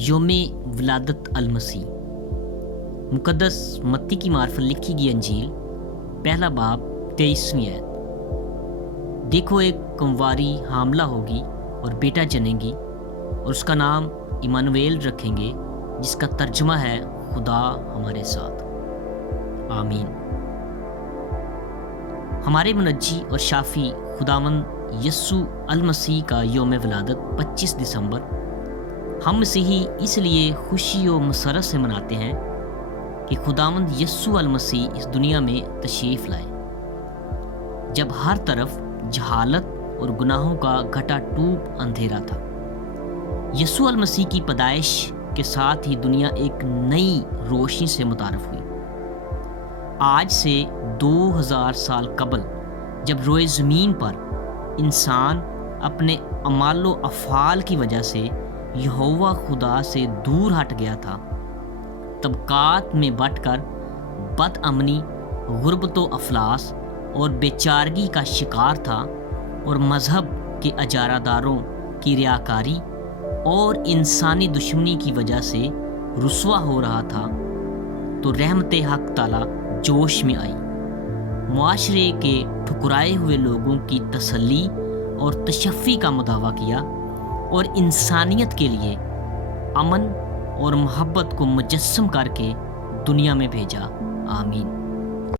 یوم ولادت المسیح، مقدس متی کی معرفت لکھی گئی انجیل، پہلا باب 23ویں آیت۔ دیکھو ایک کنواری حاملہ ہوگی اور بیٹا جنے گی اور اس کا نام ایمانویل رکھیں گے، جس کا ترجمہ ہے خدا ہمارے ساتھ۔ آمین۔ ہمارے منجی اور شافی خداوند یسوع المسیح کا یوم ولادت 25 دسمبر ہم مسیحی اس لیے خوشی و مسرت سے مناتے ہیں کہ خداوند یسوع المسیح اس دنیا میں تشریف لائے، جب ہر طرف جہالت اور گناہوں کا گھٹا ٹوپ اندھیرا تھا۔ یسوع المسیح کی پیدائش کے ساتھ ہی دنیا ایک نئی روشنی سے متعارف ہوئی۔ آج سے 2000 سال قبل جب روئے زمین پر انسان اپنے اعمال و افعال کی وجہ سے یہوہ خدا سے دور ہٹ گیا تھا، طبقات میں بٹ کر بد امنی، غربت و افلاس اور بے چارگی کا شکار تھا، اور مذہب کے اجارہ داروں کی ریاکاری اور انسانی دشمنی کی وجہ سے رسوا ہو رہا تھا، تو رحمت حق تعالی جوش میں آئی، معاشرے کے ٹھکرائے ہوئے لوگوں کی تسلی اور تشفی کا مداوع کیا، اور انسانیت کے لیے امن اور محبت کو مجسم کر کے دنیا میں بھیجا۔ آمین۔